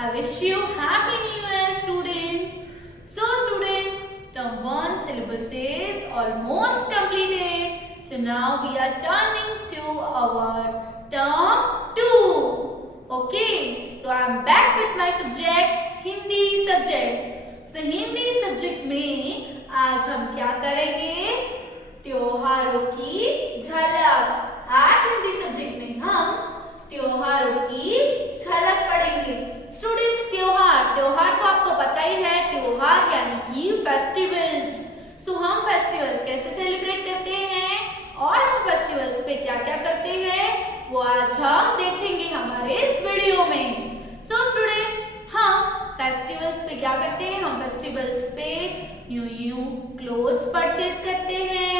I wish you Happy New Year, students. So, students, term 1 syllabus is almost completed. So, now we are turning to our term 2. Okay, so I am back with my subject, Hindi subject. So, Hindi subject में आज हम क्या करेंगे? त्योहारों की झलक। आज Hindi subject में हम त्योहारों की झलक पढ़ेंगे। स्टूडेंट्स, त्योहार तो आपको पता ही है, त्योहार यानी कि फेस्टिवल्स। सो हम फेस्टिवल्स कैसे सेलिब्रेट करते हैं और हम फेस्टिवल्स पे क्या क्या करते हैं वो आज हम देखेंगे हमारे इस वीडियो में। सो स्टूडेंट्स, हम फेस्टिवल्स पे क्या करते हैं? हम फेस्टिवल्स पे न्यू क्लोथ्स परचेज करते हैं,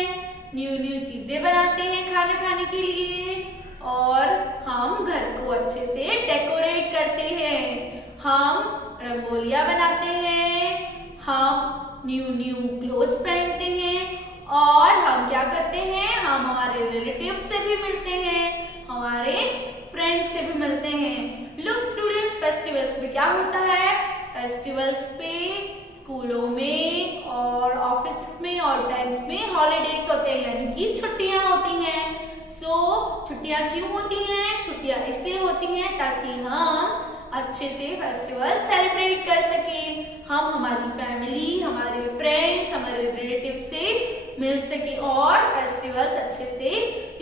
न्यू चीजें बनाते हैं खाना खाने के लिए, और हम घर को अच्छे से डेकोरेट करते हैं। हम रंगोलियां बनाते हैं, हम न्यू क्लोथ्स पहनते हैं, और हम क्या करते हैं? हम हमारे रिलेटिव्स से भी मिलते हैं, हमारे फ्रेंड्स से भी मिलते हैं। लुक स्टूडेंट्स, फेस्टिवल्स पे क्या होता है? फेस्टिवल्स पे स्कूलों में और ऑफिस में और बैंक्स में हॉलीडेज होते हैं, यानी कि छुट्टियां होती हैं। सो छुट्टियां क्यों होती हैं? छुट्टियां इसलिए होती हैं ताकि हम अच्छे से फेस्टिवल सेलिब्रेट कर सकें, हम हमारी फैमिली, हमारे फ्रेंड्स, हमारे रिलेटिव से मिल सके और फेस्टिवल्स अच्छे से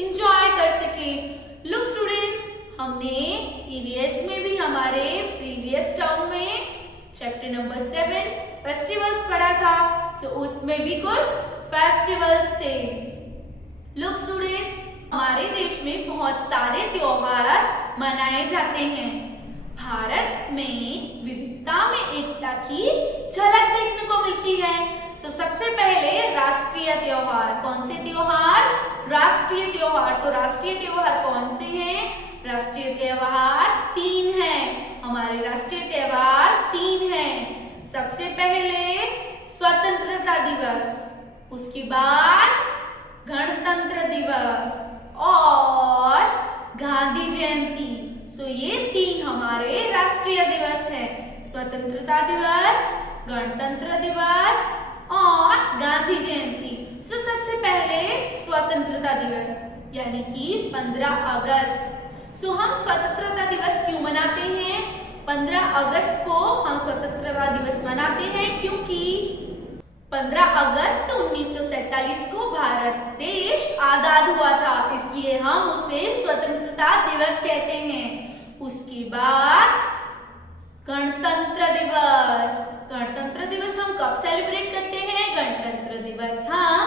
एंजॉय कर सके। लुक स्टूडेंट्स, हमने ईवीएस में भी हमारे प्रीवियस टर्म में चैप्टर नंबर 7 फेस्टिवल्स पढ़ा था। सो उसमें भी कुछ फेस्टिवल्स थे। लुक स्टूडेंट्स, हमारे देश में बहुत सारे त्योहार मनाए जाते हैं। भारत में विविधता में एकता की झलक देखने को मिलती है। सो सबसे पहले राष्ट्रीय त्योहार। कौन से त्योहार? राष्ट्रीय त्योहार। सो राष्ट्रीय त्योहार कौन से हैं? राष्ट्रीय त्योहार 3 हैं। हमारे राष्ट्रीय त्योहार 3 हैं। सबसे पहले स्वतंत्रता दिवस, उसके बाद गणतंत्र दिवस और गांधी जयंती। सो ये 3 हमारे राष्ट्रीय दिवस हैं, स्वतंत्रता दिवस, गणतंत्र दिवस और गांधी जयंती। सो सबसे पहले स्वतंत्रता दिवस यानी कि 15 अगस्त। सो हम स्वतंत्रता दिवस क्यों मनाते हैं? 15 अगस्त को हम स्वतंत्रता दिवस मनाते हैं क्योंकि 15 अगस्त 1947 को भारत देश आजाद हुआ था, इसलिए हम उसे स्वतंत्रता दिवस कहते हैं। उसके बाद गणतंत्र दिवस। गणतंत्र दिवस हम कब सेलिब्रेट करते हैं? गणतंत्र दिवस हम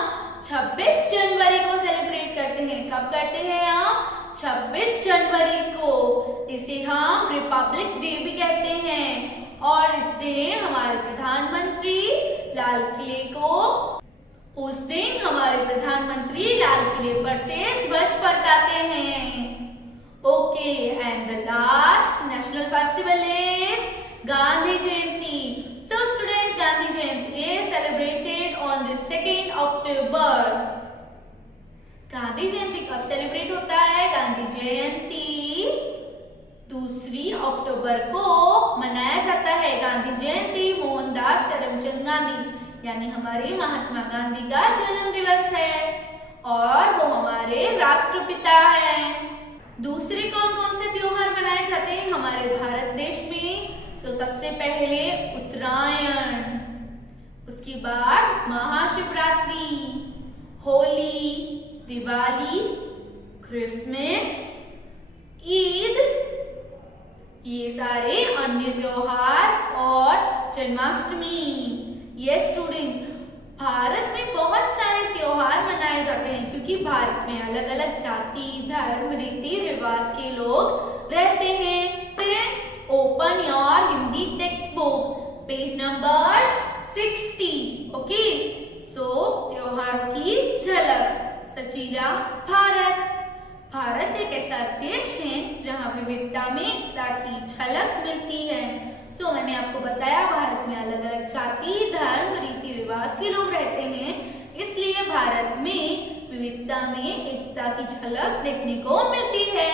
26 जनवरी को सेलिब्रेट करते हैं। कब करते हैं हम? 26 जनवरी को। इसे हम रिपब्लिक डे भी कहते हैं। और इस दिन हमारे प्रधानमंत्री लाल किले पर से ध्वज फरकाते हैं। Okay, and the last national festival is Gandhi Jayanti. So students, Gandhi Jayanti is celebrated on the 2 अक्टूबर। गांधी जयंती कब सेलिब्रेट होता है? गांधी जयंती 2 अक्टूबर को मनाया जाता है। गांधी जयंती मोहनदास करमचंद गांधी यानी हमारे महात्मा गांधी का जन्म दिवस है और वो हमारे राष्ट्रपिता हैं। दूसरे कौन कौन से त्योहार मनाए जाते हैं हमारे भारत देश में? सो सबसे पहले उत्तरायण, उसके बाद महाशिवरात्रि, होली, दिवाली, क्रिसमस, ईद, ये सारे अन्य त्योहार और जन्माष्टमी। ये स्टूडेंट्स, भारत में बहुत सारे त्योहार मनाए जाते हैं क्योंकि भारत में अलग अलग जाति, धर्म, रीति रिवाज के लोग रहते हैं। Friends, open your Hindi text book, page number 60। Okay, so त्योहारों की झलक। सचीला भारत। भारत एक ऐसा देश है जहाँ विविधता में एकता की झलक मिलती है। सो मैंने आपको बताया भारत में अलग अलग जाति, धर्म, रीति रिवाज के लोग रहते हैं, इसलिए भारत में विविधता में एकता की झलक देखने को मिलती है।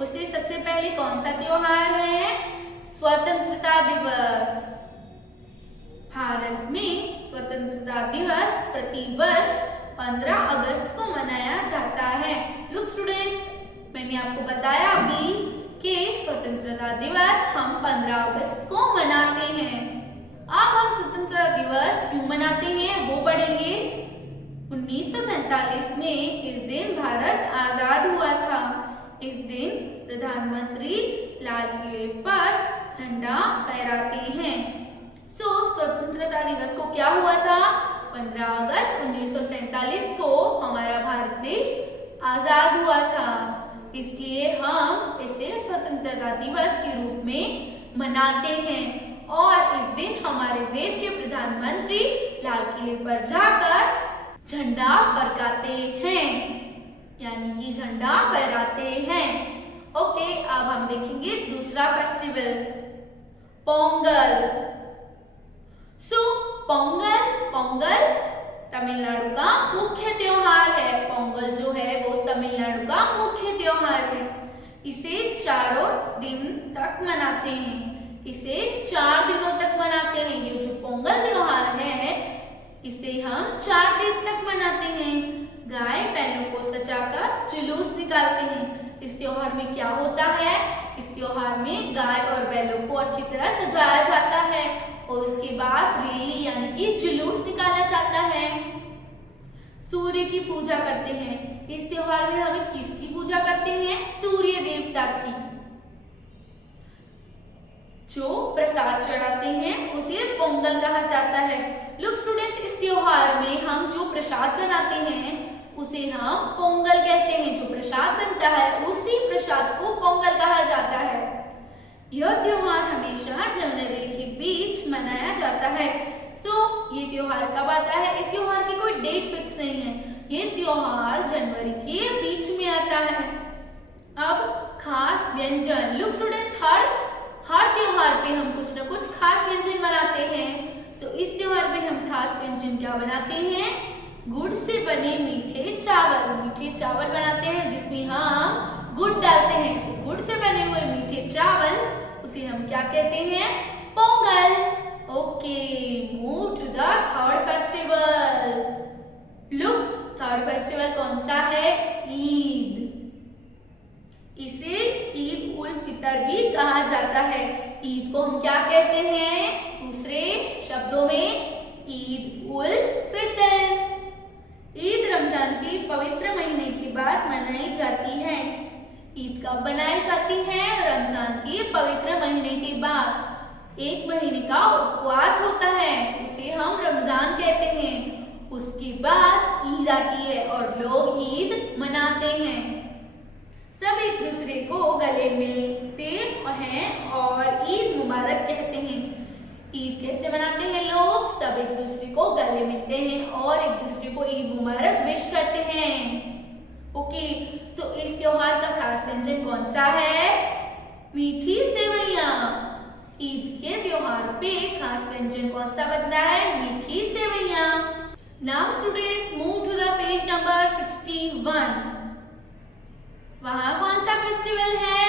उससे सबसे पहले कौन सा त्योहार है? स्वतंत्रता स्वतंत्रता दिवस प्रतिवर्ष 15 अगस्त को मनाया जाता है। लुक स्टूडेंट्स, मैंने आपको बताया अभी कि स्वतंत्रता दिवस हम 15 अगस्त को मनाते हैं। अब हम स्वतंत्रता दिवस क्यों मनाते हैं वो पढ़ेंगे। 1947 में इस दिन भारत आजाद हुआ था। इस दिन प्रधानमंत्री लाल किले पर झंडा फहराते हैं। स्वतंत्रता दिवस को क्या हुआ था? 15 अगस्त 1947 को हमारा भारत देश आजाद हुआ था, इसलिए हम इसे स्वतंत्रता दिवस के रूप में मनाते हैं। और इस दिन हमारे देश के प्रधानमंत्री लाल किले पर जाकर झंडा फरकाते हैं, यानी कि झंडा फहराते हैं। ओके, अब हम देखेंगे दूसरा फेस्टिवल, पोंगल। पोंगल तमिलनाडु का मुख्य त्योहार है। पोंगल जो है वो तमिलनाडु का मुख्य त्योहार है। इसे 4 दिन तक मनाते हैं। इसे 4 दिनों तक मनाते हैं। ये जो पोंगल त्योहार है इसे हम 4 दिन तक मनाते हैं। गाय बैलों को सजाकर जुलूस निकालते हैं। इस त्योहार में क्या होता है? इस त्योहार में गाय और बैलों को अच्छी तरह सजाया जाता है और उसके बाद रैली यानी कि जुलूस निकाला जाता है। सूर्य की पूजा करते हैं। इस त्योहार में हमें किसकी पूजा करते हैं? सूर्य देवता की। जो प्रसाद चढ़ाते हैं उसे पोंगल कहा जाता है। लुक स्टूडेंट्स, इस त्योहार में हम जो प्रसाद बनाते हैं उसे हम पोंगल कहते हैं। जो प्रसाद बनता है उसी प्रसाद को पोंगल कहा जाता है। यह त्योहार हमेशा जनवरी के बीच मनाया जाता है। ये त्योहार कब आता है? इस त्योहार की कोई डेट फिक्स नहीं है। ये त्योहार जनवरी के बीच में आता है। अब खास व्यंजन। लुक स्टूडेंट्स, हर त्योहार पे हम कुछ न कुछ खास व्यंजन बनाते हैं। इस त्योहार पे हम खास व्यंजन क्या बनाते हैं? गुड़ से बने मीठे चावल बनाते हैं जिसमें हम गुड़ डालते हैं। इसे गुड़ से बने हुए मीठे चावल उसे हम क्या कहते हैं? Pongal. Okay, move to the third festival. Look, third festival कौन सा है? ईद। इसे ईद उल फितर भी कहा जाता है। ईद को हम क्या कहते हैं? दूसरे शब्दों में ईद उल फितर। ईद रमजान के पवित्र महीने के बाद मनाई जाती है। ईद कब मनाई जाती है? रमजान के पवित्र महीने के बाद। 1 महीने का उपवास होता है, उसे हम रमजान कहते हैं। उसके बाद ईद आती है और लोग ईद मनाते हैं। सब एक दूसरे को गले मिलते हैं और ईद मुबारक कहते हैं। ईद कैसे मनाते हैं लोग? सब एक दूसरे को गले मिलते हैं और एक दूसरे को ईद मुबारक विश करते हैं। ओके, तो इस त्योहार का खास व्यंजन कौन सा है? मीठी सेवइयां। ईद के त्योहार पे खास व्यंजन कौन सा बनता है? मीठी सेवइयां। Now students, move to the page number 61। वहां कौन सा फेस्टिवल है?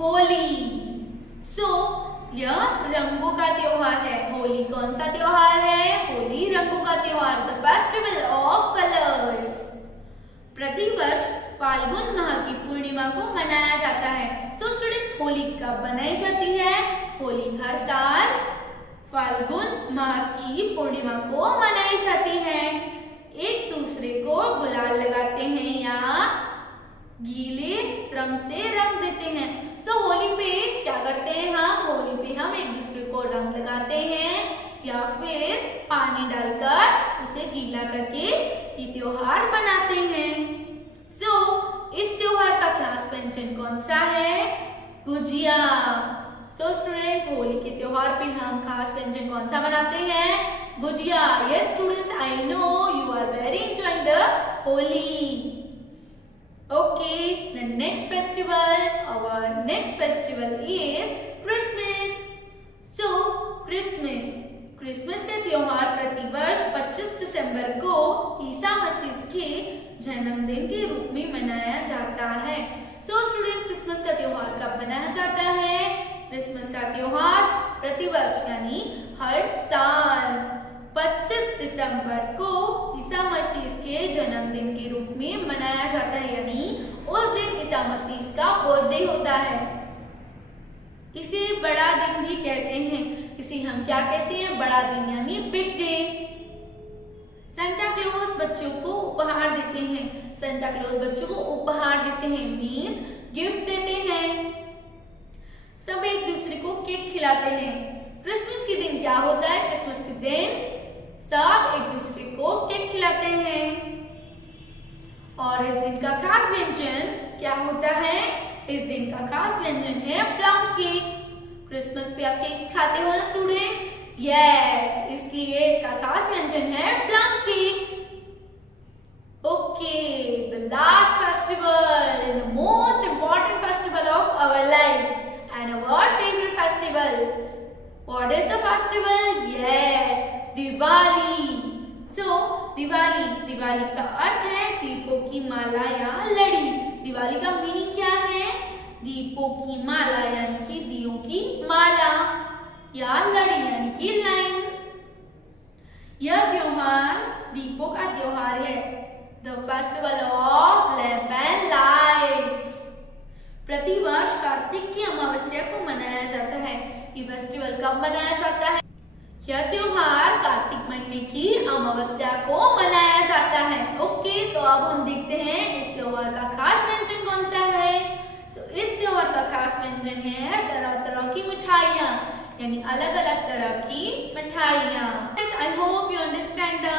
होली। यह रंगों का त्योहार है। होली कौन सा त्योहार है? होली रंगों का त्योहार, द फेस्टिवल ऑफ कलर्स। प्रतिवर्ष फाल्गुन माह की पूर्णिमा को मनाया जाता है। स्टूडेंट्स, होली कब मनाई जाती है? होली हर साल फाल्गुन माह की पूर्णिमा को मनाई जाती है। एक दूसरे को गुलाल लगाते हैं या गीले रंग से रंग देते हैं। होली पे क्या करते हैं हम? होली पे हम एक दूसरे को रंग लगाते हैं या फिर पानी डालकर उसे गीला करके ये त्योहार मनाते हैं। इस त्योहार का खास व्यंजन कौन सा है? गुजिया। स्टूडेंट्स, होली के त्योहार पे हम खास व्यंजन कौन सा बनाते हैं? Gujiya. Yes students, I know you are very enjoying the Holi. Okay, the next festival, our next festival is Christmas. Christmas का त्योहार प्रतिवर्ष 25 दिसंबर को ईसा मसीह के जन्मदिन के रूप में मनाया जाता है। स्टूडेंट्स, क्रिसमस का त्योहार कब मनाया जाता है? क्रिसमस का त्योहार प्रतिवर्ष यानी हर साल 25 दिसंबर को ईसा मसीह के जन्मदिन के रूप में मनाया जाता है, यानी उस दिन ईसा मसीह का बर्थडे होता है। इसे बड़ा दिन भी कहते हैं। इसे हम क्या कहते हैं? बड़ा दिन यानी बिग डे। सांता क्लॉज बच्चों को उपहार देते हैं। सांता क्लॉज बच्चों को उपहार देते हैं मीन्स गिफ्ट देते हैं। सब एक दूसरे को केक खिलाते हैं। क्रिसमस के दिन क्या होता है? क्रिसमस के दिन सब एक दूसरे को केक खिलाते हैं। और इस दिन का खास व्यंजन क्या होता है? इस दिन का खास व्यंजन है प्लम केक। क्रिसमस पे आप केक खाते हो ना स्टूडेंट्स? यस, इसलिए इसका खास व्यंजन है plum cakes. Okay, the last festival and the most important festival of our lives and our favourite festival. What is the festival? Yes, Diwali. So Diwali का अर्थ है दीपों की माला या लड़ी। दिवाली का मीनिंग क्या है? दीपों की माला यानी कि दियों की माला या लड़ी यानी कि लाइन। यह त्योहार दीपों का त्योहार है। The festival of lamp and lights. प्रतिवर्ष कार्तिक की अमावस्या को मनाया जाता है। ये फेस्टिवल कब मनाया जाता है? यह त्योहार कार्तिक महीने की अमावस्या को मनाया जाता है। ओके, तो अब हम देखते हैं इस त्योहार का खास व्यंजन कौन सा है। इस त्योहार का खास व्यंजन है तरह तरह की मिठाइयाँ, यानी अलग अलग तरह की मिठाइयाँ। I hope you understand the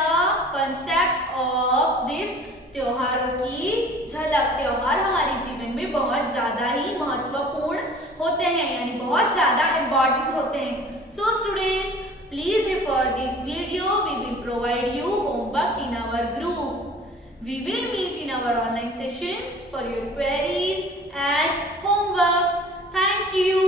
concept of this. त्योहारों की झलक। त्योहार हमारे जीवन में बहुत ज्यादा ही महत्वपूर्ण होते हैं, यानी बहुत ज्यादा इम्पोर्टेंट होते हैं। So students, please refer this video. We will provide you homework in our group. We will meet in our online sessions for your queries and homework. Thank you.